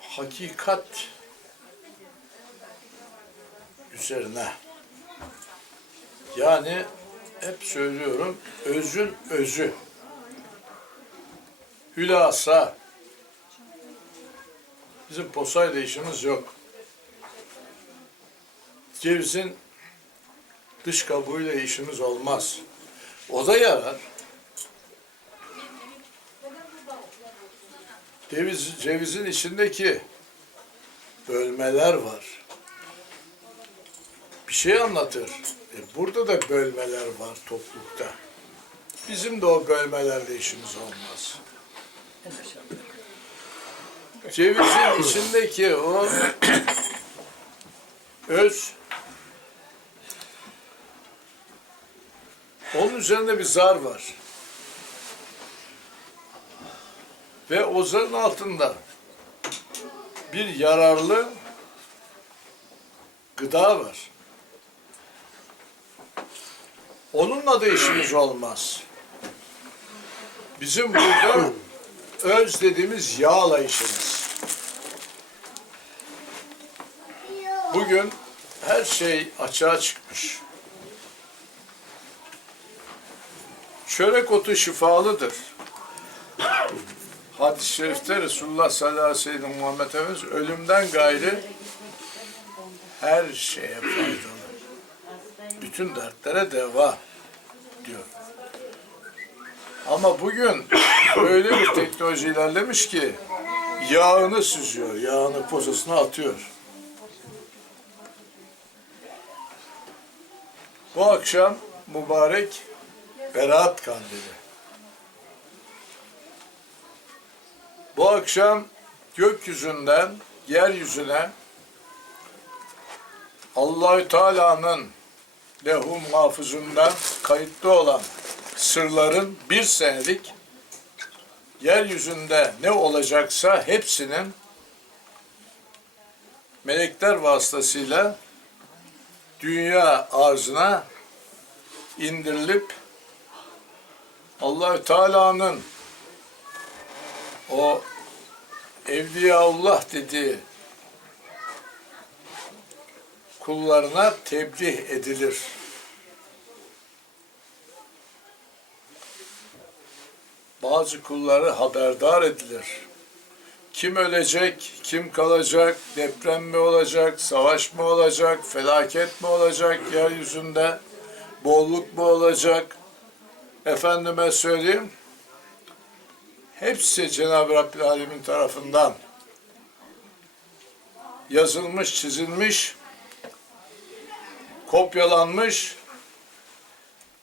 hakikat üzerine yani hep söylüyorum özün özü hülasa bizim posayla işimiz yok. Cevizin dış kabuğuyla işimiz olmaz. O da yarar. Ceviz, cevizin içindeki bölmeler var. Bir şey anlatır. E burada da bölmeler var toplulukta. Bizim de o bölmelerle işimiz olmaz. Cevizin içindeki o öz onun üzerinde bir zar var. Ve o zarın altında bir yararlı gıda var. Onunla da işimiz olmaz. Bizim burada öz dediğimiz yağla işimiz. Bugün her şey açığa çıkmış. Çörek otu şifalıdır. Hadis-i şerifte Resulullah sallallahu aleyhi ve sellem Muhammed Efendimiz ölümden gayrı her şeye faydalı. Bütün dertlere deva diyor. Ama bugün öyle bir teknoloji ilerlemiş ki yağını süzüyor, yağını posasına atıyor. Bu akşam mübarek Berat Kandili. Akşam gökyüzünden yeryüzüne Allahü Teala'nın lehum mahfuzundan kayıtlı olan sırların bir senelik yeryüzünde ne olacaksa hepsinin melekler vasıtasıyla dünya arzına indirilip Allahü Teala'nın o Evliyaullah dediği kullarına tebliğ edilir. Bazı kulları haberdar edilir. Kim ölecek, kim kalacak, deprem mi olacak, savaş mı olacak, felaket mi olacak yeryüzünde, bolluk mu olacak? Efendime söyleyeyim, hepsi Cenab-ı Rabbil Alemin tarafından yazılmış, çizilmiş, kopyalanmış,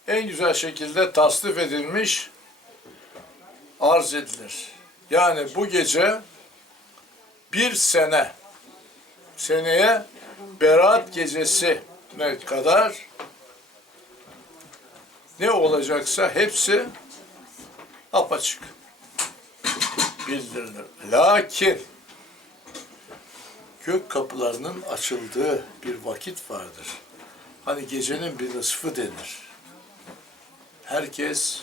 en güzel şekilde tasnif edilmiş, arz edilir. Yani bu gece bir sene, seneye Berat gecesi kadar ne olacaksa hepsi apaçık bildirilir. Lakin gök kapılarının açıldığı bir vakit vardır. Hani gecenin bir nısfı denir. Herkes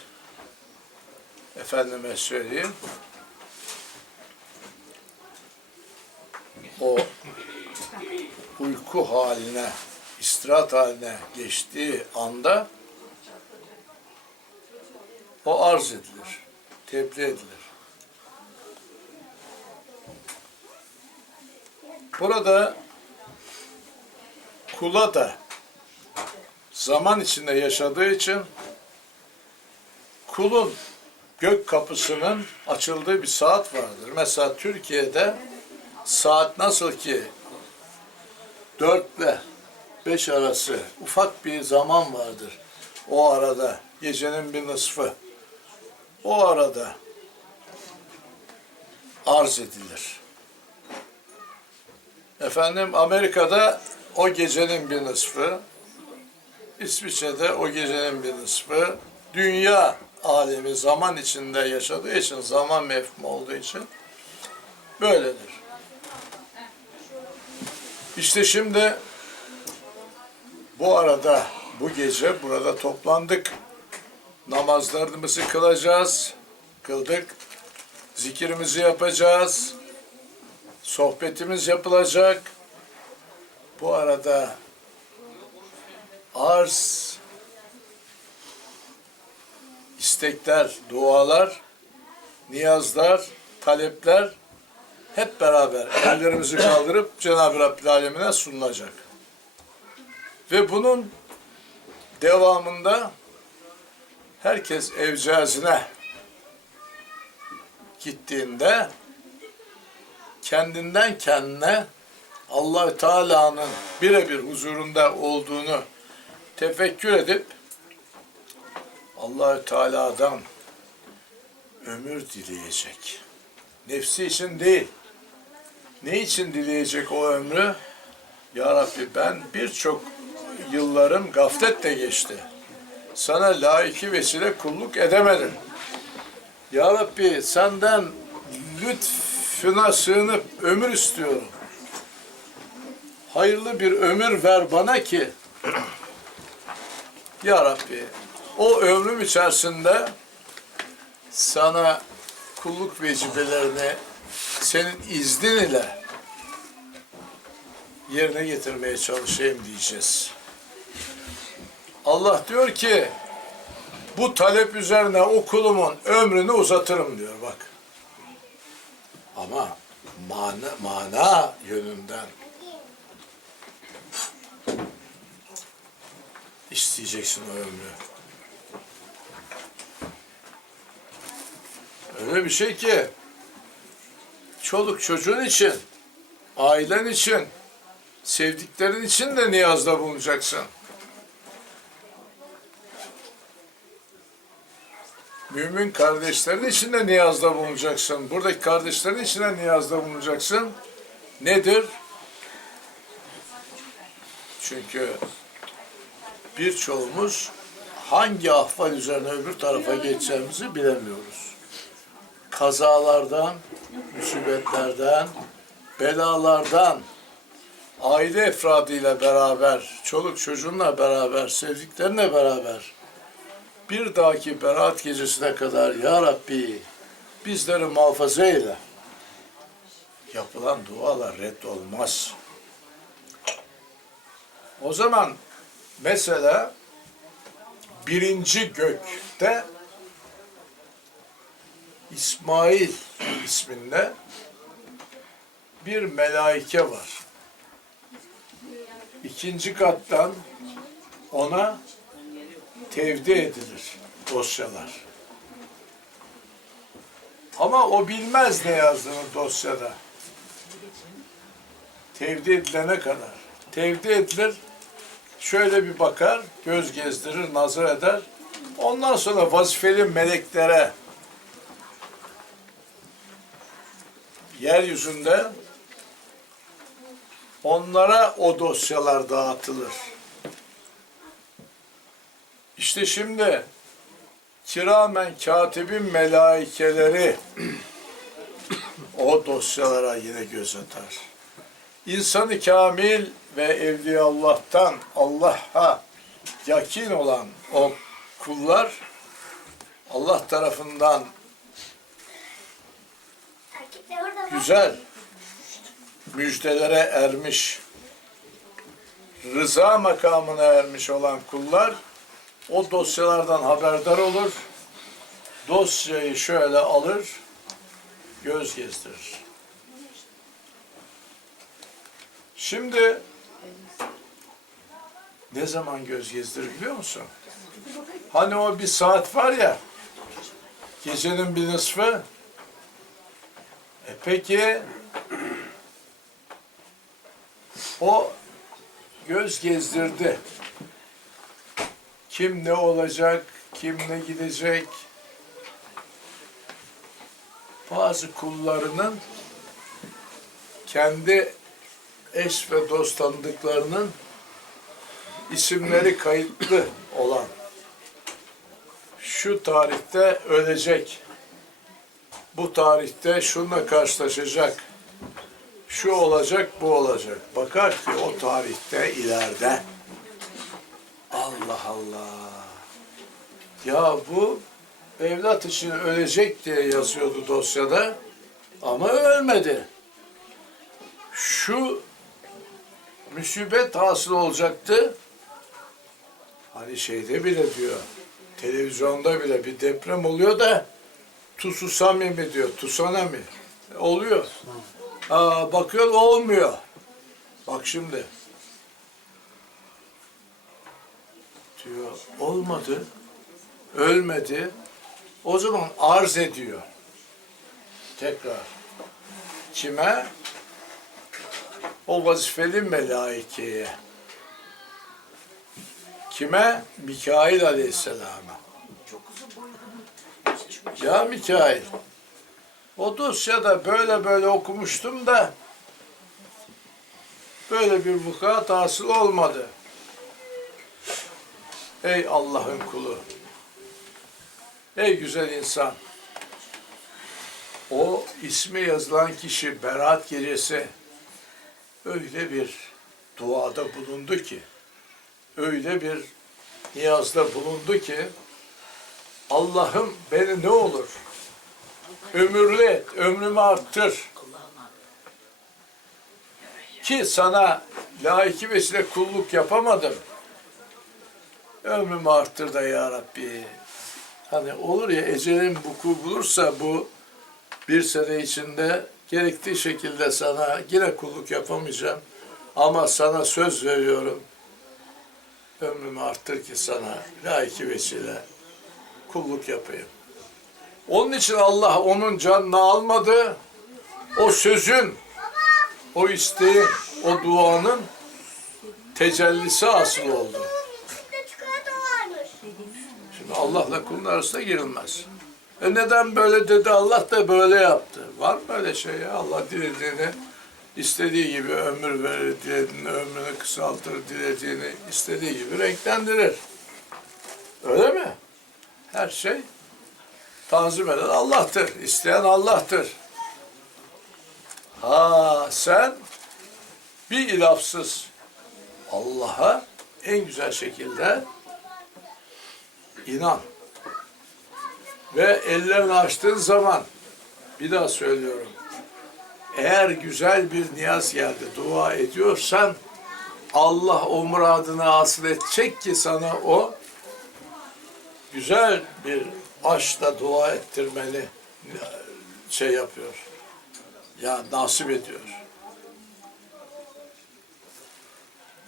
efendime söyleyeyim o uyku haline, istirahat haline geçtiği anda o arz edilir, tebliğ edilir. Burada kula da zaman içinde yaşadığı için kulun gök kapısının açıldığı bir saat vardır. Mesela Türkiye'de saat nasıl ki 4 ile 5 arası ufak bir zaman vardır. O arada gecenin bir nısfı o arada arz edilir. Efendim Amerika'da o gecenin bir nısfı, İsviçre'de o gecenin bir nısfı, dünya alemi zaman içinde yaşadığı için, zaman mefhumu olduğu için böyledir. İşte şimdi bu arada, bu gece burada toplandık. Namazlarımızı kılacağız. kıldık. Zikirimizi yapacağız. Sohbetimiz yapılacak. Bu arada arz, istekler, dualar, niyazlar, talepler hep beraber ellerimizi kaldırıp Cenab-ı Rabbil Alemine sunulacak. Ve bunun devamında herkes evcazine gittiğinde kendinden kendine allah Teala'nın birebir huzurunda olduğunu tefekkür edip allah Teala'dan ömür dileyecek. Nefsi için değil. Ne için dileyecek o ömrü? Ya Rabbi ben birçok yıllarım gafletle geçti. Sana layıkı vesile kulluk edemedim. Ya Rabbi senden lütfüne sığınıp ömür istiyorum. Hayırlı bir ömür ver bana ki Ya Rabbi o ömrüm içerisinde sana kulluk vecibelerini senin iznin ile yerine getirmeye çalışayım diyeceğiz. Allah diyor ki bu talep üzerine o kulumun ömrünü uzatırım diyor bak. Ama mana, mana yönünden isteyeceksin o ömrü. Öyle bir şey ki çoluk çocuğun için, ailen için, sevdiklerin için de niyazda bulunacaksın. Mümin kardeşlerin için de niyazda bulunacaksın. Buradaki kardeşlerin için de niyazda bulunacaksın. Nedir? Çünkü birçoğumuz hangi ahval üzerine öbür tarafa geçeceğimizi bilemiyoruz. Kazalardan, musibetlerden, belalardan, aile efradıyla beraber, çoluk çocuğunla beraber, sevdiklerinle beraber bir dahaki berat gecesine kadar Ya Rabbi bizleri muhafaza eyle. Yapılan dualar reddolmaz. O zaman mesela birinci gökte İsmail isminde bir melaike var. İkinci kattan ona tevdi edilir dosyalar. Ama o bilmez ne yazdığını dosyada. Tevdi edilene kadar. Tevdi edilir, şöyle bir bakar, göz gezdirir, nazar eder. Ondan sonra vazifeli meleklere yeryüzünde onlara o dosyalar dağıtılır. İşte şimdi kiramen katibin melaikeleri o dosyalara yine göz atar. İnsanı kamil ve evliya Allah'tan Allah'a yakin olan o kullar Allah tarafından güzel müjdelere ermiş, rıza makamına ermiş olan kullar o dosyalardan haberdar olur. Dosyayı şöyle alır, göz gezdirir. Şimdi ne zaman göz gezdirir biliyor musun? Hani o bir saat var ya, gecenin bir nısfı. E peki, o göz gezdirdi. Kim ne olacak, kim ne gidecek? Bazı kullarının kendi eş ve dost tanıdıklarının isimleri kayıtlı olan şu tarihte ölecek, bu tarihte şununla karşılaşacak, şu olacak, bu olacak. Bakar ki o tarihte ileride Allah. Ya bu evlat için ölecek diye yazıyordu dosyada. Ama ölmedi. Şu musibet hasıl olacaktı. Hani şeyde bile diyor, televizyonda bile bir deprem oluyor da Tsunami mi diyor, Tsunami. Oluyor. Aa, bakıyor olmuyor. Bak şimdi. Diyor, olmadı, ölmedi. O zaman arz ediyor. Tekrar. Kime? O vazifeli melaikeye. Kime? Mikail Aleyhisselam'a. Ya Mikail, o dosyada böyle böyle okumuştum da böyle bir vukuat hasıl olmadı. Ey Allah'ın kulu, ey güzel insan, o ismi yazılan kişi Berat Gecesi öyle bir duada bulundu ki, öyle bir niyazda bulundu ki, Allah'ım beni ne olur ömürlü et, ömrümü arttır. Ki sana layıkı vesile kulluk yapamadım. Ömrümü arttır da ya Rabbi. Hani olur ya ecelin vuku bulursa bu bir sene içinde gerektiği şekilde sana yine kulluk yapamayacağım. Ama sana söz veriyorum. Ömrümü arttır ki sana layıkı vesile kulluk yapayım. Onun için Allah onun canını almadı. O sözün, o isteğin, o duanın tecellisi asıl oldu. Şimdi Allah'la kulun arasına girilmez. E neden böyle dedi Allah da böyle yaptı. Var mı öyle şey ya? Allah dilediğini istediği gibi ömür verir, dilediğini ömrünü kısaltır, dilediğini istediği gibi renklendirir. Öyle mi? Her şey tanzim eden Allah'tır. isteyen Allah'tır. Ha sen bir ilafsız Allah'a en güzel şekilde inan. Ve ellerini açtığın zaman bir daha söylüyorum. Eğer güzel bir niyaz geldi, dua ediyorsan Allah o muradını hasıl edecek ki sana o güzel bir aşkla dua ettirmeni şey yapıyor. Ya nasip ediyor.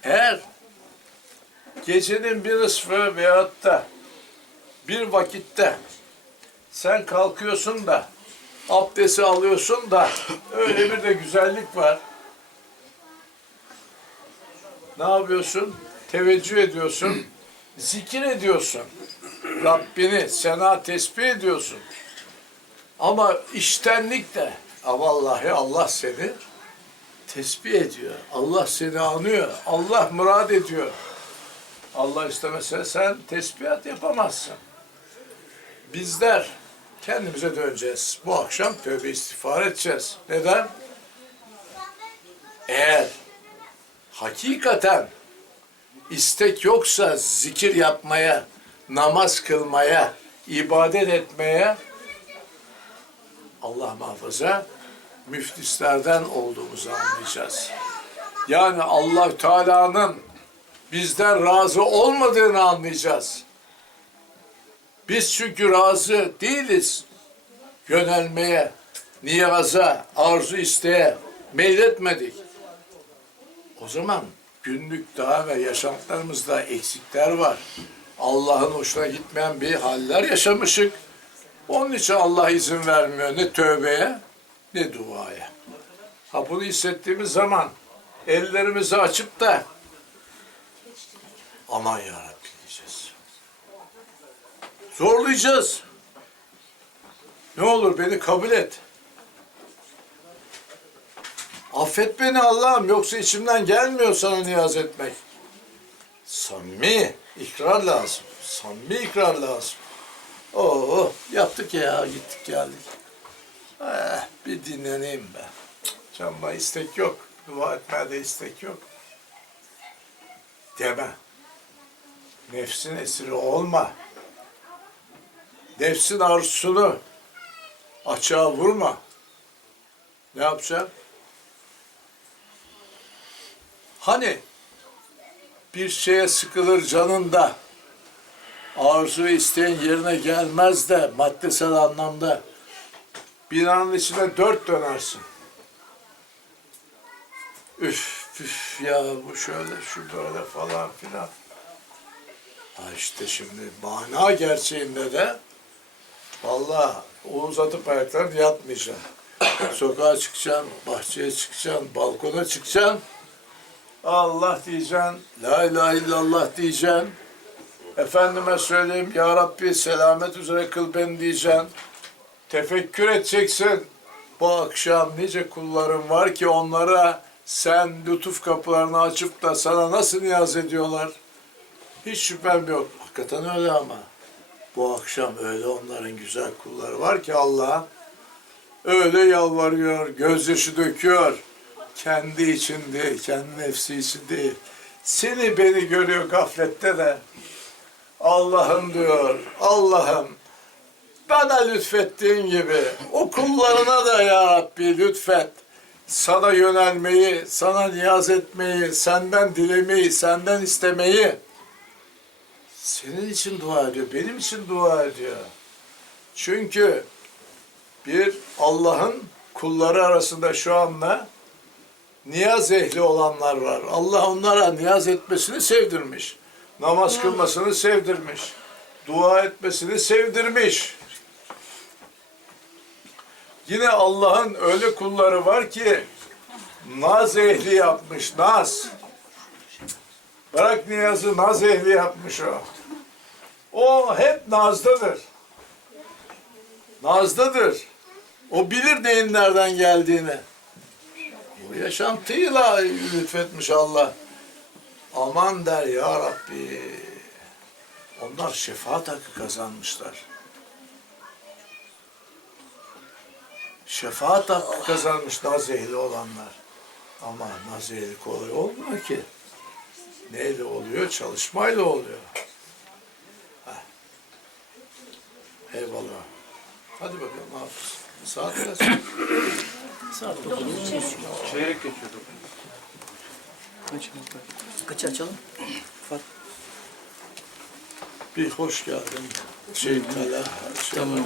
Eğer gecenin bir ısfı veyahut da bir vakitte sen kalkıyorsun da abdesti alıyorsun da öyle bir de güzellik var. Ne yapıyorsun? Teveccüh ediyorsun. Zikir ediyorsun. Rabbini sena tesbih ediyorsun. Ama iştenlikle ama vallahi Allah seni tesbih ediyor. Allah seni anıyor. Allah murad ediyor. Allah istemese sen tesbihat yapamazsın. Bizler kendimize döneceğiz. Bu akşam tövbe istiğfar edeceğiz. Neden? Eğer hakikaten istek yoksa zikir yapmaya, namaz kılmaya, ibadet etmeye Allah muhafaza müflislerden olduğumuzu anlayacağız. Yani Allah Teala'nın bizden razı olmadığını anlayacağız. Biz çünkü razı değiliz. Yönelmeye, niyaza, arzu isteğe meyletmedik. O zaman günlük daha ve yaşantılarımızda eksikler var. Allah'ın hoşuna gitmeyen bir haller yaşamışık. Onun için Allah izin vermiyor ne tövbeye ne duaya. Ha bunu hissettiğimiz zaman ellerimizi açıp da aman ya Rabbi diyeceğiz. Zorlayacağız. Ne olur beni kabul et. Affet beni Allah'ım yoksa içimden gelmiyor sana niyaz etmek. Samimi ikrar lazım. Samimi ikrar lazım. Oo yaptık ya gittik geldik. Eh, bir dinleneyim be. Canıma istek yok. Dua etmeye de istek yok. Deme. Nefsin esiri olma. Nefsin arzusunu açığa vurma. Ne yapacaksın? Hani bir şeye sıkılır canında arzu isteğin yerine gelmez de maddesel anlamda binanın içine dört dönersin. Üf üf ya bu şöyle şu böyle falan filan. Ha işte şimdi mana gerçeğinde de vallahi o uzatıp ayaklarını yatmayacaksın. Sokağa çıkacaksın, bahçeye çıkacaksın, balkona çıkacaksın. Allah diyeceksin, la ilahe illallah diyeceksin. Efendime söyleyeyim, Ya Rabbi selamet üzere kıl beni diyeceksin. Tefekkür edeceksin. Bu akşam nice kullarım var ki onlara sen lütuf kapılarını açıp da sana nasıl niyaz ediyorlar? Hiç şüphem yok. Hakikaten öyle ama. Bu akşam öyle onların güzel kulları var ki Allah'a öyle yalvarıyor, gözyaşı döküyor. Kendi için değil, kendi nefsi için. Seni beni görüyor gaflette de. Allah'ım diyor, Allah'ım bana lütfettiğin gibi o kullarına da ya Rabbi lütfet. Sana yönelmeyi, sana niyaz etmeyi, senden dilemeyi, senden istemeyi senin için dua ediyor, benim için dua ediyor. Çünkü bir Allah'ın kulları arasında şu anda niyaz ehli olanlar var. Allah onlara niyaz etmesini sevdirmiş. Namaz kılmasını sevdirmiş. Dua etmesini sevdirmiş. Yine Allah'ın öyle kulları var ki naz ehli yapmış, naz. Bırak niyazı naz ehli yapmış o. O hep nazdadır. Nazdadır. O bilir neyin nereden geldiğini. Bu yaşantıyla lütfetmiş Allah. Aman der ya Rabbi. Onlar şefaat hakkı kazanmışlar. Şefaat hakkı kazanmış naz ehli olanlar. Ama naz ehli kolay olmuyor ki. Neyle oluyor? Çalışmayla oluyor. Eyvallah. Hadi bakalım ne yapacağız? Saat kaç? Saat dokuz. Çeyrek geçiyorduk. Kaçı açalım? Bir hoş geldin. Şey kala. Şey Tamam.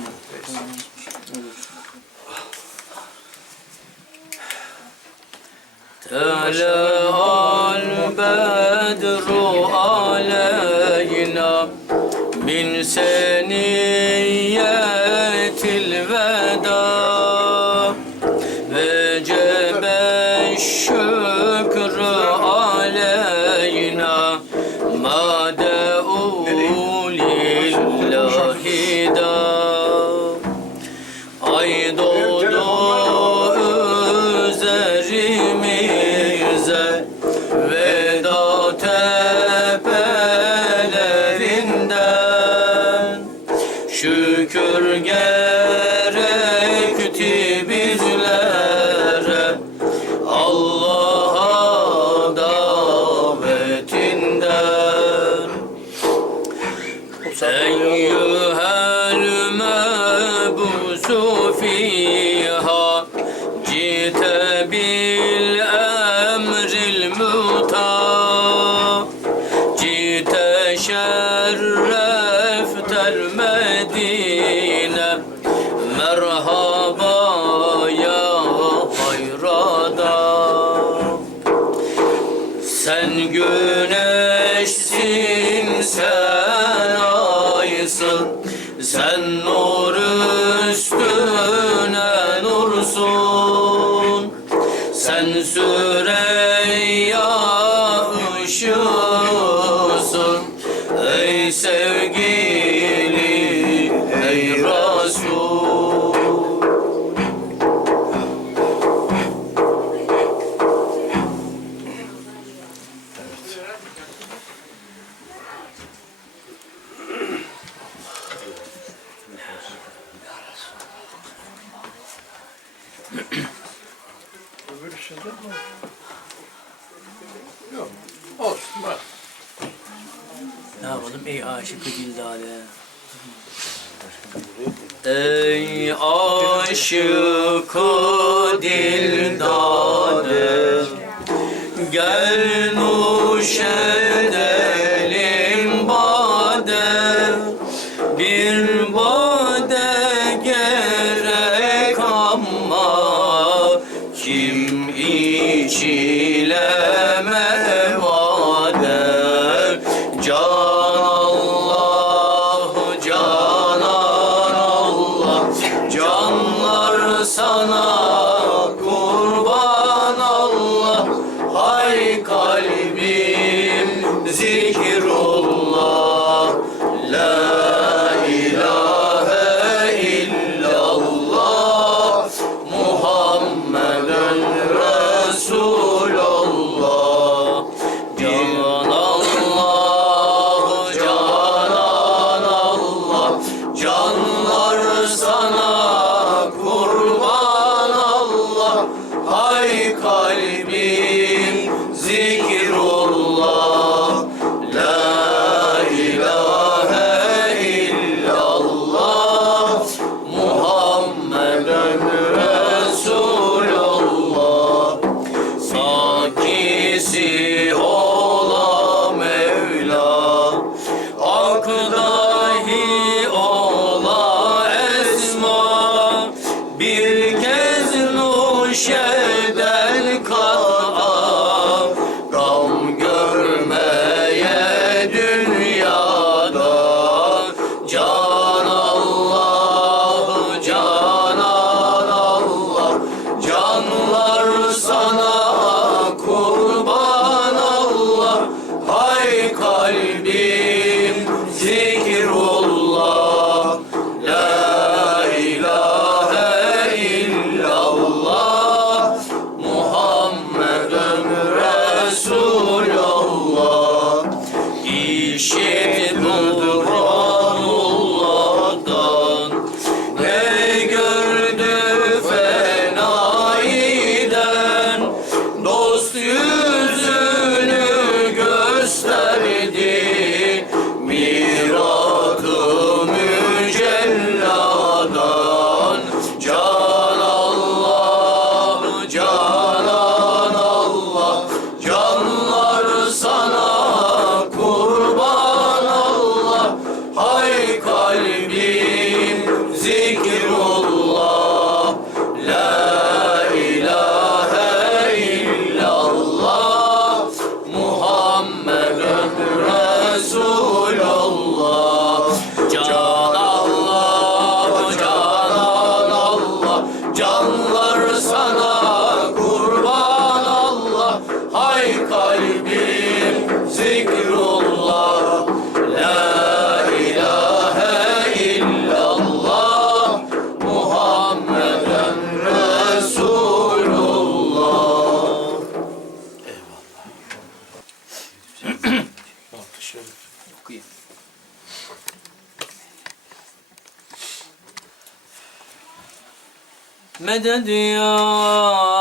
طلع البدر علينا من سنية Ne yapalım ey Canlar sana Meded ya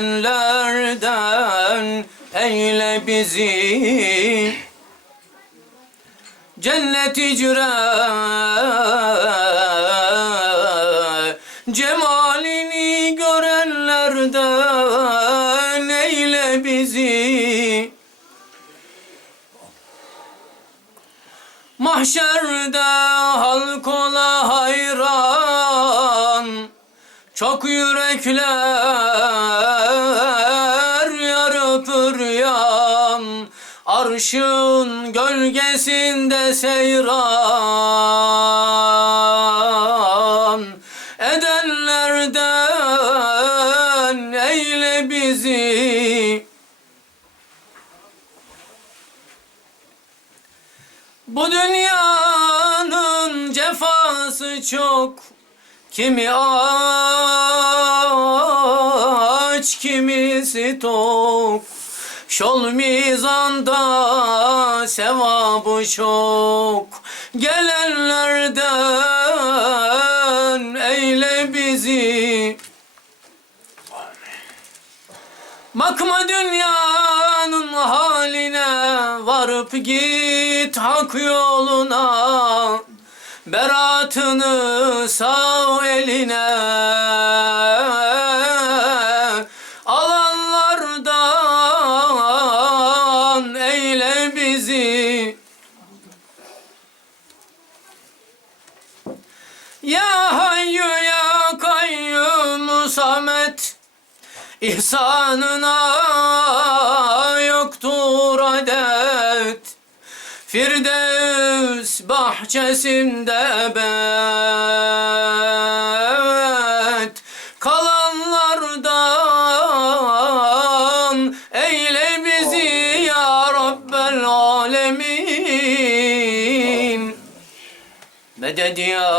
edenlerden eyle bizi. Cennet icra Cemalini görenlerden eyle bizi. Mahşerde halk ola hayran Çok yürekler Kışın gölgesinde seyran. Edenlerden eyle bizi. Bu dünyanın cefası çok. Kimi aç kimisi tok. Şol mizanda sevabı çok. Gelenlerden eyle bizi. Bakma dünyanın haline varıp git hak yoluna. Beratını sağ eline İhsanına yoktur adet. Firdevs bahçesinde ebed Kalanlardan eyle bizi ya Rabbel Alemin. Meded ya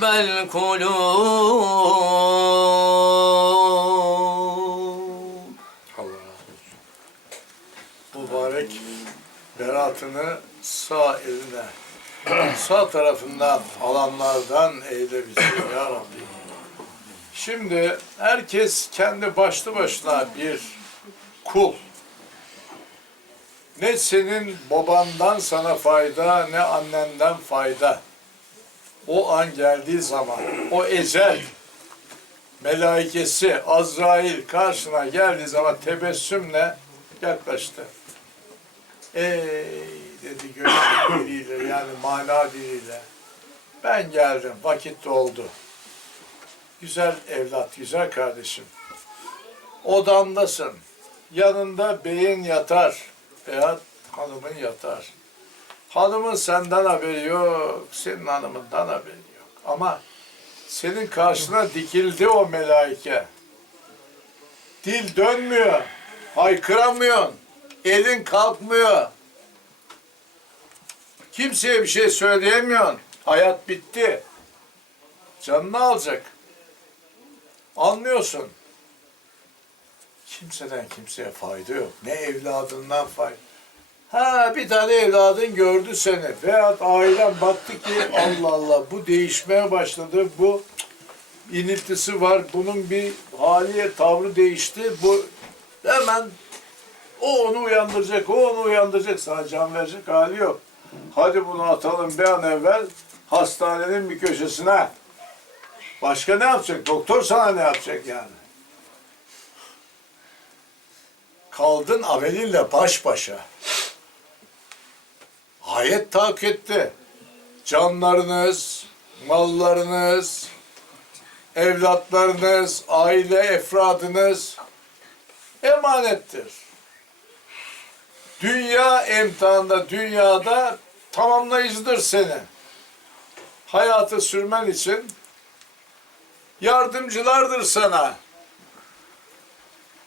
tabibel kulub Allah. Mübarek beratını sağ eline, sağ tarafından alanlardan eyle bizi ya Rabbi. Şimdi herkes kendi başlı başına bir kul. Ne senin babandan sana fayda, ne annenden fayda. O an geldiği zaman, o ecel, melaikesi Azrail karşına geldiği zaman tebessümle yaklaştı. Ey dedi gönül diliyle yani mana diliyle. Ben geldim, vakit doldu. Güzel evlat, güzel kardeşim. Odandasın. Yanında beyin yatar veya hanımın yatar. Hanımın senden haberi yok, senin hanımından haberi yok. Ama senin karşına dikildi o melaike. Dil dönmüyor, haykıramıyorsun, elin kalkmıyor. Kimseye bir şey söyleyemiyorsun. Hayat bitti. Canını alacak. Anlıyorsun. Kimseden kimseye fayda yok. Ne evladından fayda. Ha bir tane evladın gördü seni veyahut ailen baktı ki Allah Allah bu değişmeye başladı. Bu iniltisi var. Bunun bir haliye tavrı değişti. Bu hemen o onu uyandıracak, o onu uyandıracak. Sana can verecek hali yok. Hadi bunu atalım bir an evvel hastanenin bir köşesine. Başka ne yapacak? Doktor sana ne yapacak yani? Kaldın amelinle baş başa. Hayat tak etti. Canlarınız, mallarınız, evlatlarınız, aile efradınız emanettir. Dünya emtihanda, dünyada tamamlayıcıdır seni. Hayatı sürmen için yardımcılardır sana.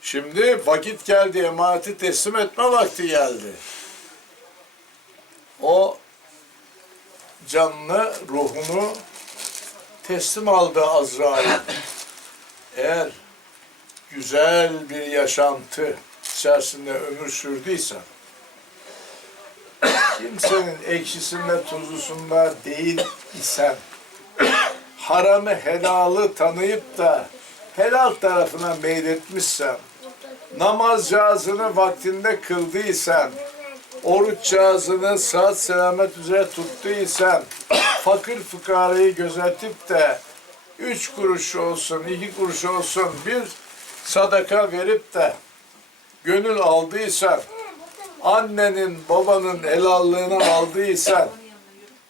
Şimdi vakit geldi, emaneti teslim etme vakti geldi. O canlı ruhunu teslim aldı Azrail. Eğer güzel bir yaşantı içerisinde ömür sürdüysen, kimsenin ekşisinde tuzlusunda değil isen, haramı helalı tanıyıp da helal tarafına meyletmişsen, namaz cihazını vaktinde kıldıysan, oruç cihazını saat selamet üzere tuttuysan, fakir fıkarayı gözetip de üç kuruş olsun, iki kuruş olsun bir sadaka verip de gönül aldıysan, annenin babanın helallığını aldıysan,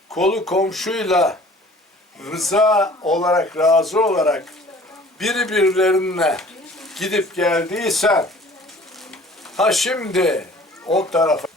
kolu komşuyla rıza olarak, razı olarak biri birilerine gidip geldiysen, ha şimdi o tarafa